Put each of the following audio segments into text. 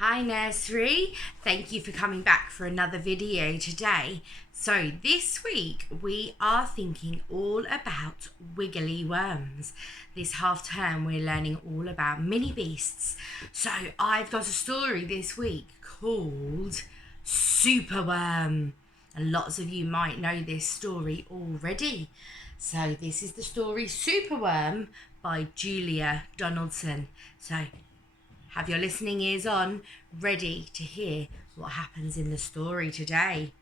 Hi nursery, thank you for coming back for another video today. So this week we are thinking all about wiggly worms. This half term we're learning all about mini beasts. So I've got a story this week called Superworm. And lots of you might know this story already. So this is the story Superworm by Julia Donaldson. So have your listening ears on, ready to hear what happens in the story today.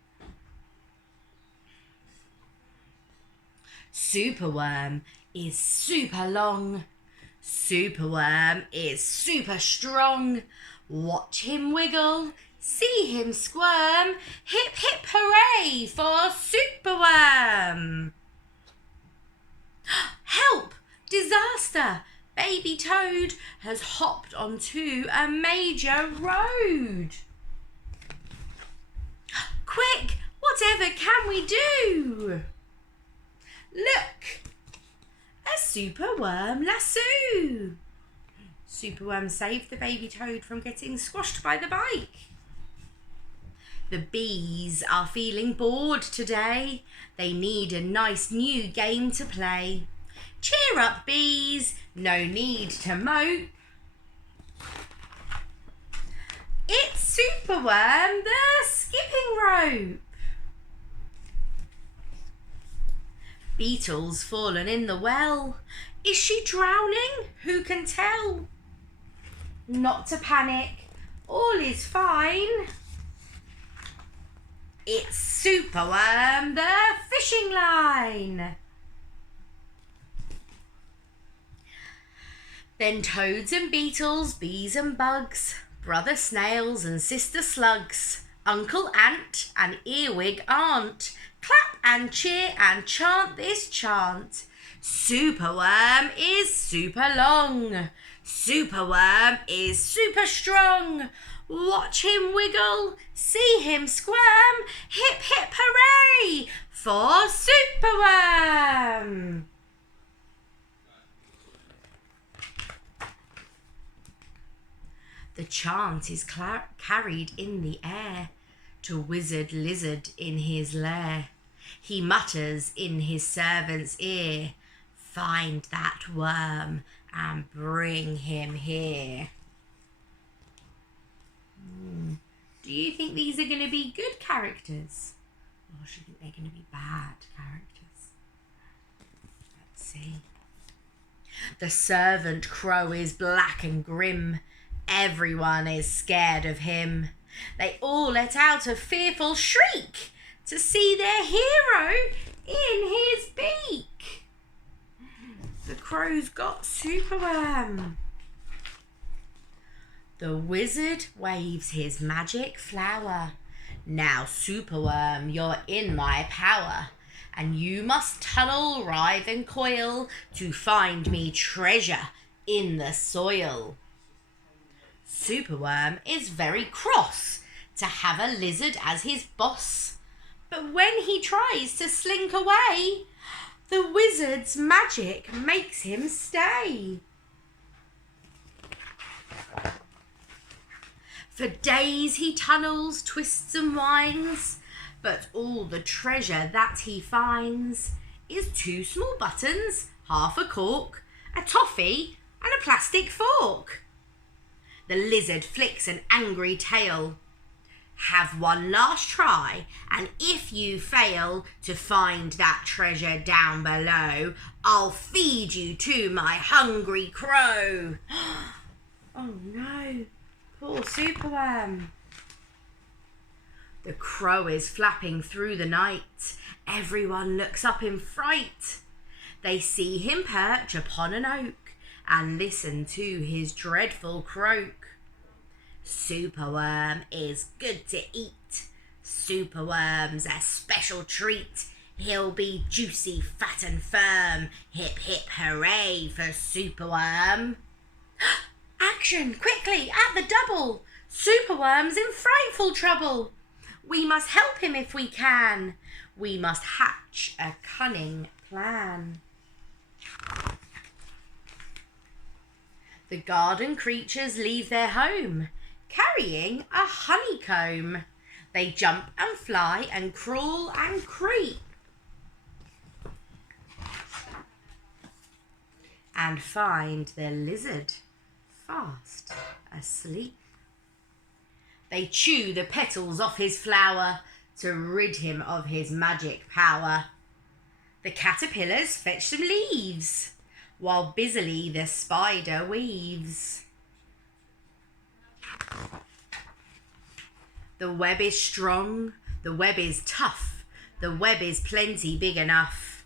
Superworm is super long. Superworm is super strong. Watch him wiggle, see him squirm. Hip hip hooray for Superworm. Help! Disaster! Baby Toad has hopped onto a major road. Quick! Whatever can we do? Look! A Superworm lasso! Superworm saved the baby Toad from getting squashed by the bike. The bees are feeling bored today. They need a nice new game to play. Cheer up, bees, no need to mope. It's Superworm, the skipping rope. Beetle's fallen in the well. Is she drowning? Who can tell? Not to panic, all is fine. It's Superworm, the fishing line. Then toads and beetles, bees and bugs, brother snails and sister slugs, uncle ant and earwig aunt, clap and cheer and chant this chant. Superworm is super long. Superworm is super strong. Watch him wiggle, see him squirm. Hip hip hooray for Superworm. The chant is carried in the air to Wizard Lizard in his lair. He mutters in his servant's ear, find that worm and bring him here. Do you think these are going to be good characters? Or do you think they're going to be bad characters? Let's see. The servant crow is black and grim. Everyone is scared of him. They all let out a fearful shriek to see their hero in his beak. The crows got Superworm. The wizard waves his magic flower. Now, Superworm, you're in my power, and you must tunnel, writhe and coil to find me treasure in the soil. Superworm is very cross to have a lizard as his boss. But when he tries to slink away, the wizard's magic makes him stay. For days he tunnels, twists and winds, but all the treasure that he finds is 2 small buttons, half a cork, a toffee and a plastic fork. The lizard flicks an angry tail. Have one last try, and if you fail to find that treasure down below, I'll feed you to my hungry crow. Oh no, poor Superworm. The crow is flapping through the night. Everyone looks up in fright. They see him perch upon an oak and listen to his dreadful croak. Superworm is good to eat. Superworm's a special treat. He'll be juicy, fat and firm. Hip hip hooray for Superworm. Action, quickly, at the double. Superworm's in frightful trouble. We must help him if we can. We must hatch a cunning plan. The garden creatures leave their home. carrying a honeycomb. They jump and fly and crawl and creep and find the lizard fast asleep. They chew the petals off his flower to rid him of his magic power. The caterpillars fetch some leaves while busily the spider weaves. The web is strong, the web is tough, the web is plenty big enough.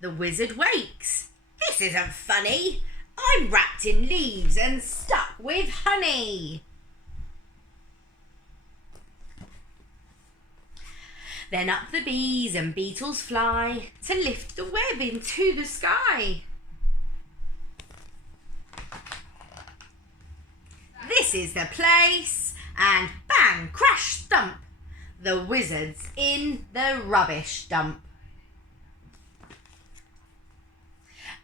The wizard wakes. This isn't funny. I'm wrapped in leaves and stuck with honey. Then up the bees and beetles fly to lift the web into the sky. This is the place, and bang, crash, thump, the wizard's in the rubbish dump.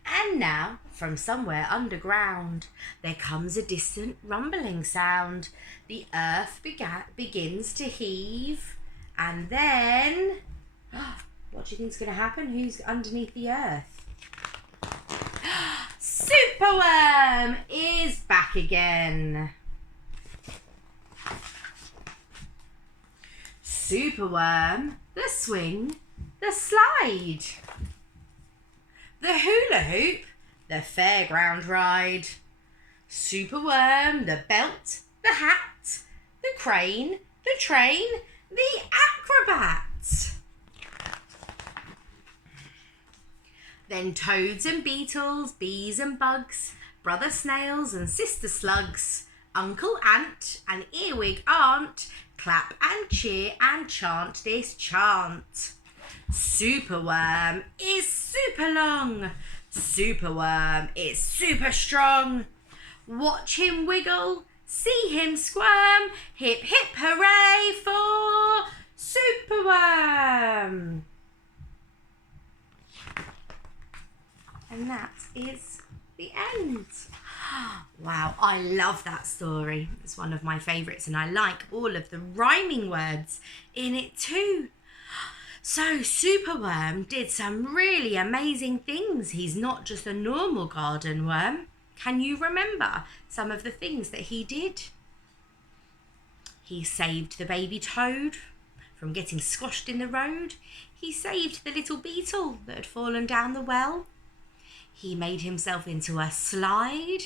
And now, from somewhere underground, there comes a distant rumbling sound. The earth begins to heave, and then, what do you think's going to happen? Who's underneath the earth? Superworm is back again. Superworm, the swing, the slide, the hula hoop, the fairground ride. Superworm, the belt, the hat, the crane, the train, the acrobat. Then toads and beetles, bees and bugs, brother snails and sister slugs, uncle ant and earwig aunt, clap and cheer and chant this chant. Superworm is super long. Superworm is super strong. Watch him wiggle, see him squirm. Hip hip hooray for Superworm. And that is the end. Wow, I love that story. It's one of my favourites, and I like all of the rhyming words in it too. So Superworm did some really amazing things. He's not just a normal garden worm. Can you remember some of the things that he did? He saved the baby toad from getting squashed in the road. He saved the little beetle that had fallen down the well. He made himself into a slide.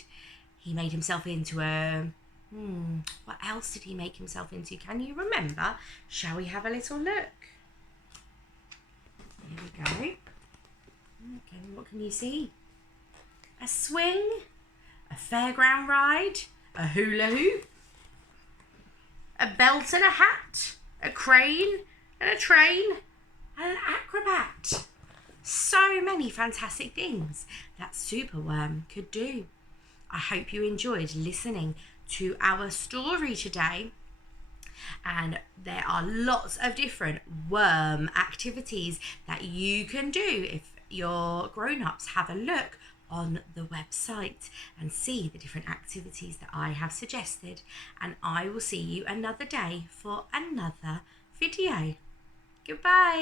He made himself into a... what else did he make himself into? Can you remember? Shall we have a little look? Here we go. Okay, what can you see? A swing, a fairground ride, a hula hoop, a belt and a hat, a crane and a train, and an acrobat. So many fantastic things that Superworm could do. I hope you enjoyed listening to our story today. And there are lots of different worm activities that you can do if your grown-ups have a look on the website and see the different activities that I have suggested. And I will see you another day for another video. Goodbye.